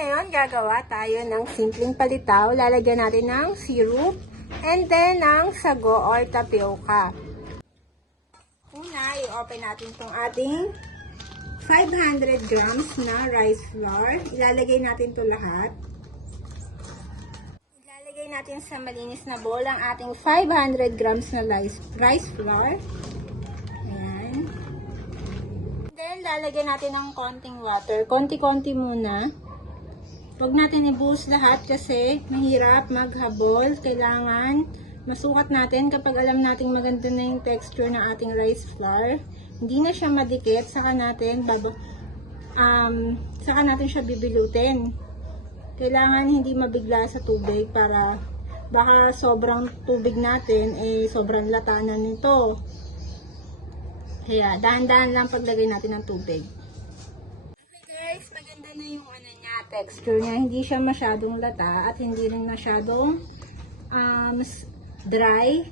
ngayon gagawa tayo ng simpleng palitaw. Lalagyan natin ng syrup and then ng sago or tapioca. Una, i-open natin itong ating 500 grams na rice flour. Ilalagay natin ito lahat. Ilalagay natin sa malinis na bowl ang ating 500 grams na rice flour. Ayan. Then, lalagyan natin ng konting water. Konti-konti muna. Huwag natin ibuhos lahat kasi mahirap maghabol. Kailangan masukat natin kapag alam nating maganda na yung texture ng ating rice flour. Hindi na siya madikit, saka natin siya bibilutin. Kailangan hindi mabigla sa tubig para baka sobrang tubig natin sobrang lata na nito. Kaya dahan-dahan lang paglagay natin ng tubig. Okay guys, maganda na yung texture niya. Hindi siya masyadong lata at hindi rin masyadong dry.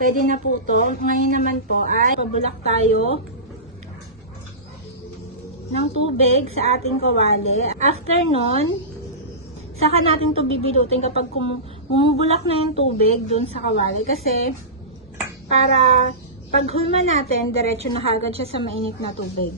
Pwede na po ito. Ngayon naman po ay pabulak tayo ng tubig sa ating kawali. After nun, saka natin ito bibilutin kapag bumubulak na yung tubig dun sa kawali. Kasi para pag hulma natin, diretso na kagad siya sa mainit na tubig.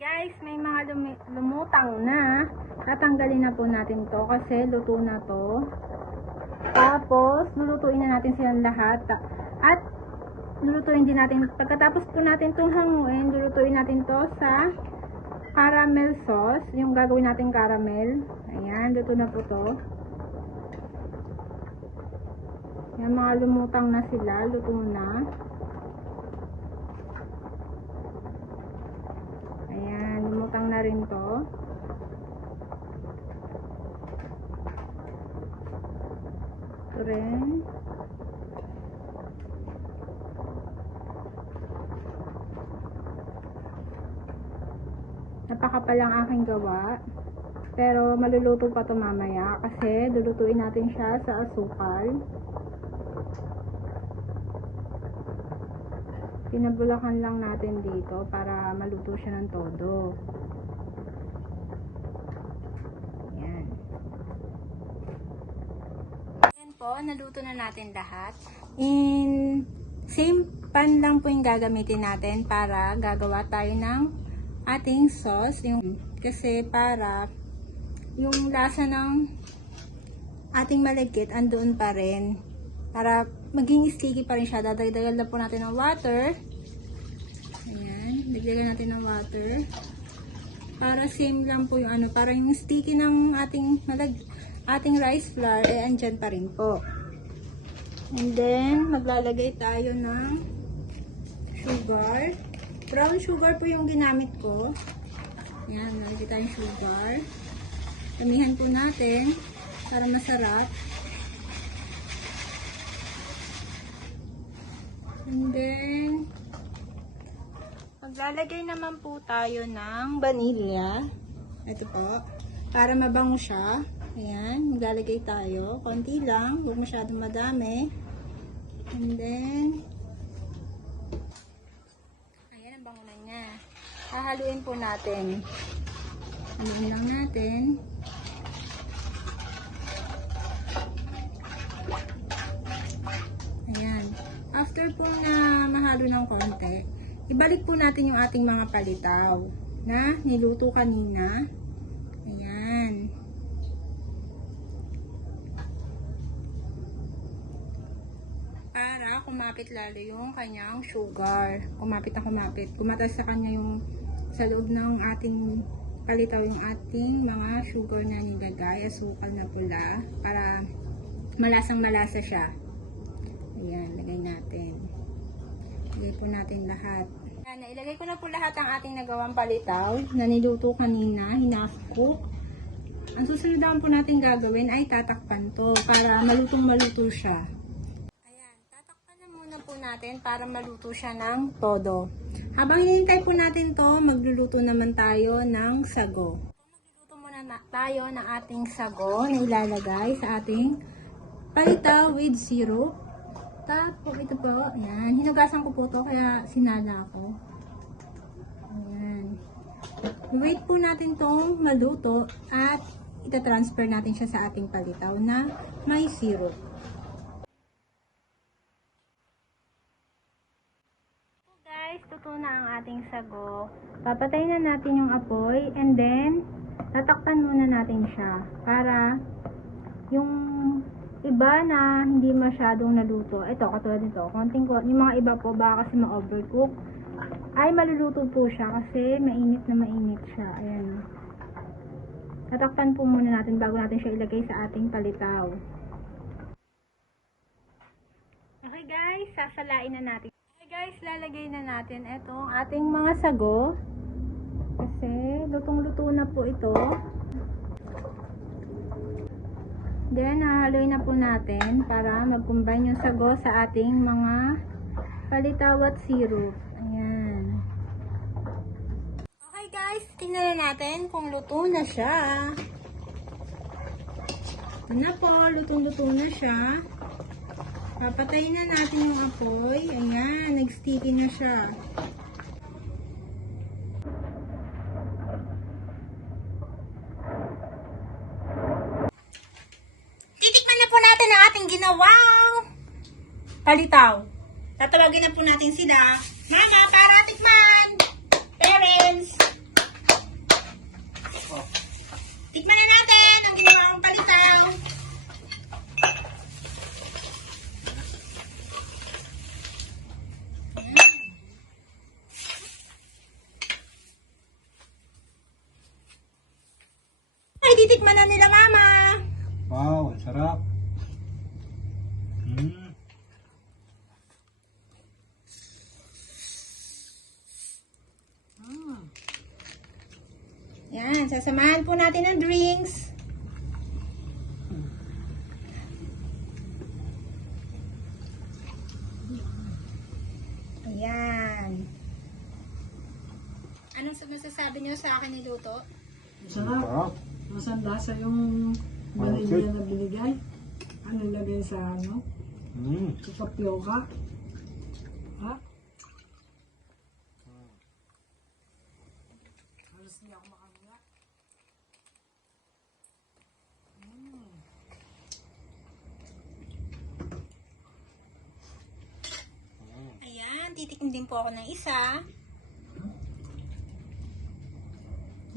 Guys, may mga lumutang na. Tatanggalin na po natin to kasi luto na to. Tapos, lulutuin na natin silang lahat. At, lulutuin din natin. Pagkatapos po natin itong hanguin, lulutuin natin to sa caramel sauce. Yung gagawin natin caramel. Ayan, luto na po to. Yan, mga lumutang na sila. Luto na. Lumutang na rin to. Ito rin. Napakapalang aking gawa. Pero maluluto pa to mamaya kasi lulutuin natin siya sa asukal. Pinabulakan lang natin dito para maluto siya ng todo. Ayan. Ayan po, naluto na natin lahat. Same pan lang po yung gagamitin natin para gagawa tayo ng ating sauce. Kasi para yung lasa ng ating malagkit andoon pa rin. Para maging sticky pa rin siya. Dadagdagan lang po natin ng water. Ayan. Dagdagan natin ng water. Para same lang po yung para yung sticky ng ating rice flour andyan pa rin po. And then, maglalagay tayo ng sugar. Brown sugar po yung ginamit ko. Ayan. Lalagay tayong sugar. Damihan po natin para masarap. And then, maglalagay naman po tayo ng vanilla. Ito po. Para mabango siya. Ayan. Maglalagay tayo. Konti lang. Huwag masyadong madami. And then, ayan. Ang bango na niya. Hahaluin po natin. Haluin lang natin. After po na mahalo ng konti, ibalik po natin yung ating mga palitaw na niluto kanina. Ayan. Para kumapit lalo yung kanyang sugar. Kumapit na kumapit. Kumatas sa kanya yung sa loob ng ating palitaw yung ating mga sugar na nilagay. Asukal na pula. Para malasang malasa siya. Ayan, lagay natin. Lagay po natin lahat. Ayan, ilagay ko na po lahat ang ating nagawang palitaw na niluto kanina, hinafcook. Ang susunod naman po natin gagawin ay tatakpan to para malutong-maluto siya. Ayan, tatakpan na muna po natin para maluto siya ng todo. Habang hinihintay po natin to, magluluto naman tayo ng sago. Magluluto muna tayo ng ating sago na ilalagay sa ating palitaw with syrup. Tapos ito po, ayan. Hinugasan ko po to kaya sinala ko. Ayan. Wait po natin tong maluto at ita-transfer natin siya sa ating palitaw na may syrup. So guys, tuto na ang ating sago. Papatayin na natin yung apoy and then tatakpan muna natin siya para yung iba na hindi masyadong naluto. Ito, katulad nito. Yung mga iba po, baka kasi ma-overcook. Ay, maluluto po siya kasi mainit na mainit siya. Ayan. Tatakpan po muna natin bago natin siya ilagay sa ating palitaw. Okay guys, sasalain na natin. Okay guys, lalagay na natin itong ating mga sago. Kasi lutong-luto na po ito. Then, haluin na po natin para mag-combine yung sago sa ating mga palitaw at syrup. Ayan. Okay guys, tingnan na natin kung luto na siya. Ito na po, lutong-luto na siya. Papatayin na natin yung apoy. Ayan, nag-sticky na siya. Titikman na po natin ang ating ginawang palitaw. Tatawagin na po natin sila. Mama, para tikman! Parents! Tikman na natin ang ginawang palitaw. Ay, titikman na nila, Mama. Wow, ang sarap. Yan, sasamahan po natin ng drinks. Ayan. Anong masasabi niyo sa akin niluto? Sarap. Masang lasa yung vanilla na binigay. Ano lagay sa ano? Sa tapioca. Ha? Halos hindi ako makakula. Ayan, titikim din po ako ng isa.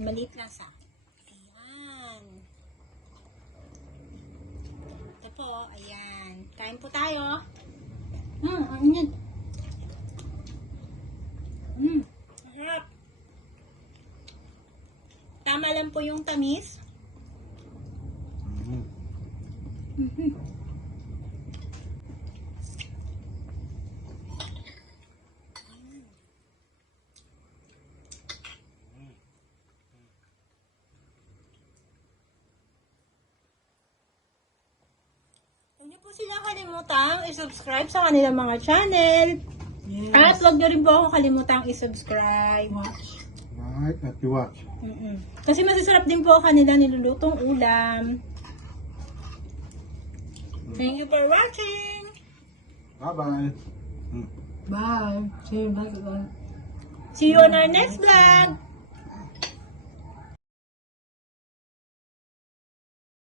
Maliit lang sa akin. Ayan. Ito po, ayan. Kain po tayo. Ang init. Sarap. Tama lang po yung tamis. Huwag niyo po sila kalimutang i-subscribe sa kanilang mga channel. Yes. At huwag niyo rin po ako kalimutang i-subscribe. Watch. Right, at you watch. Kasi masasarap din po kanila nilulutong ulam. Thank you for watching! Bye-bye. Bye. See you next time. See you on our next vlog!